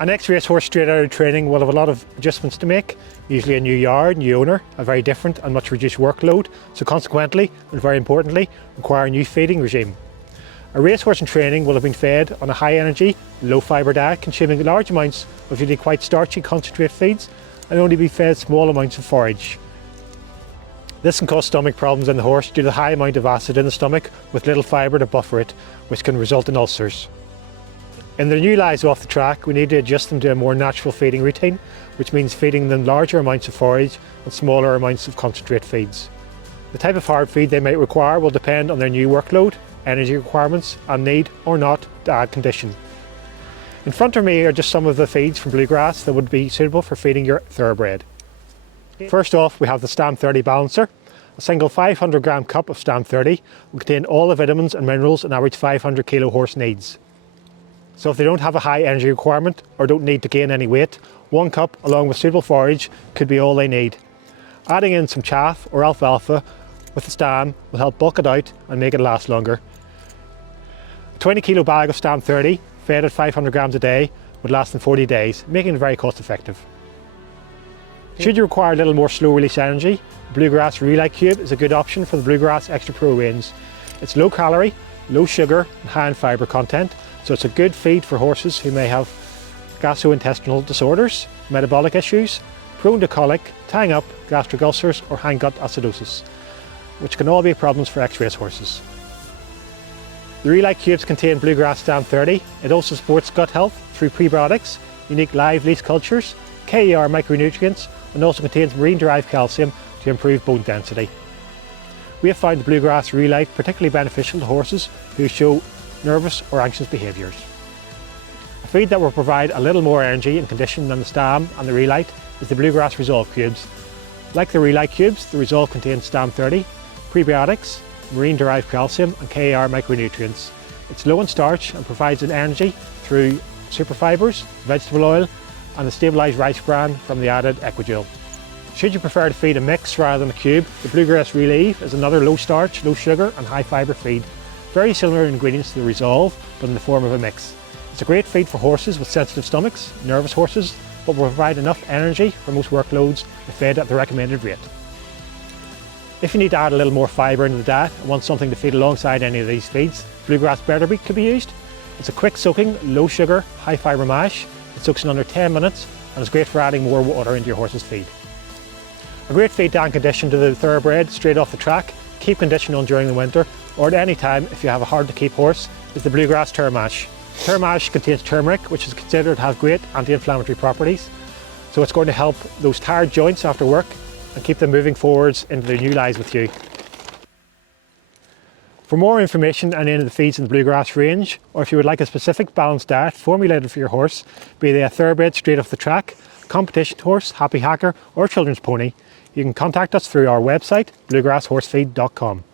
An ex-race horse straight out of training will have a lot of adjustments to make, usually a new yard, new owner, a very different and much reduced workload, so consequently, and very importantly, require a new feeding regime. A racehorse in training will have been fed on a high energy, low fibre diet consuming large amounts of usually quite starchy concentrate feeds and only be fed small amounts of forage. This can cause stomach problems in the horse due to the high amount of acid in the stomach with little fibre to buffer it, which can result in ulcers. In their new lives off the track, we need to adjust them to a more natural feeding routine, which means feeding them larger amounts of forage and smaller amounts of concentrate feeds. The type of hard feed they might require will depend on their new workload, energy requirements and need or not to add condition. In front of me are just some of the feeds from Bluegrass that would be suitable for feeding your thoroughbred. First off, we have the Stam 30 balancer. A single 500 gram cup of Stam 30 will contain all the vitamins and minerals an average 500 kilo horse needs. So if they don't have a high energy requirement or don't need to gain any weight, 1 cup along with suitable forage could be all they need. Adding in some chaff or alfalfa with the Stam will help bulk it out and make it last longer. A 20 kilo bag of Stam 30 fed at 500 grams a day would last them 40 days, making it very cost effective. Should you require a little more slow release energy, the Bluegrass Relay Cube is a good option for the Bluegrass Extra Pro range. It's low calorie, low sugar and high in fibre content, so it's a good feed for horses who may have gastrointestinal disorders, metabolic issues, prone to colic, tying up, gastric ulcers or hindgut acidosis, which can all be problems for ex-race horses. The Relay Cubes contain Bluegrass Stam 30. It also supports gut health through prebiotics, unique live leaf cultures, KER micronutrients, and also contains marine-derived calcium to improve bone density. We have found the Bluegrass Relay particularly beneficial to horses who show nervous or anxious behaviours. A feed that will provide a little more energy and condition than the Stam and the Relay is the Bluegrass Resolve Cubes. Like the Relay Cubes, the Resolve contains Stam 30, prebiotics, marine-derived calcium and KER micronutrients. It's low in starch and provides an energy through superfibres, vegetable oil and the stabilised rice bran from the added Equigel. Should you prefer to feed a mix rather than a cube, the Bluegrass Relay is another low starch, low sugar and high fibre feed. Very similar ingredients to the Resolve, but in the form of a mix. It's a great feed for horses with sensitive stomachs, nervous horses, but will provide enough energy for most workloads if fed at the recommended rate. If you need to add a little more fibre into the diet and want something to feed alongside any of these feeds, Bluegrass Betterbeat could be used. It's a quick soaking, low sugar, high fibre mash. It soaks in under 10 minutes and is great for adding more water into your horse's feed. A great feed to add condition to the thoroughbred straight off the track, keep condition on during the winter, or at any time if you have a hard to keep horse, is the Bluegrass Turmash. Turmash contains turmeric, which is considered to have great anti-inflammatory properties, so it's going to help those tired joints after work and keep them moving forwards into their new lives with you. For more information on any of the feeds in the Bluegrass range, or if you would like a specific balanced diet formulated for your horse, be they a thoroughbred straight off the track, competition horse, happy hacker or children's pony, you can contact us through our website bluegrasshorsefeed.com.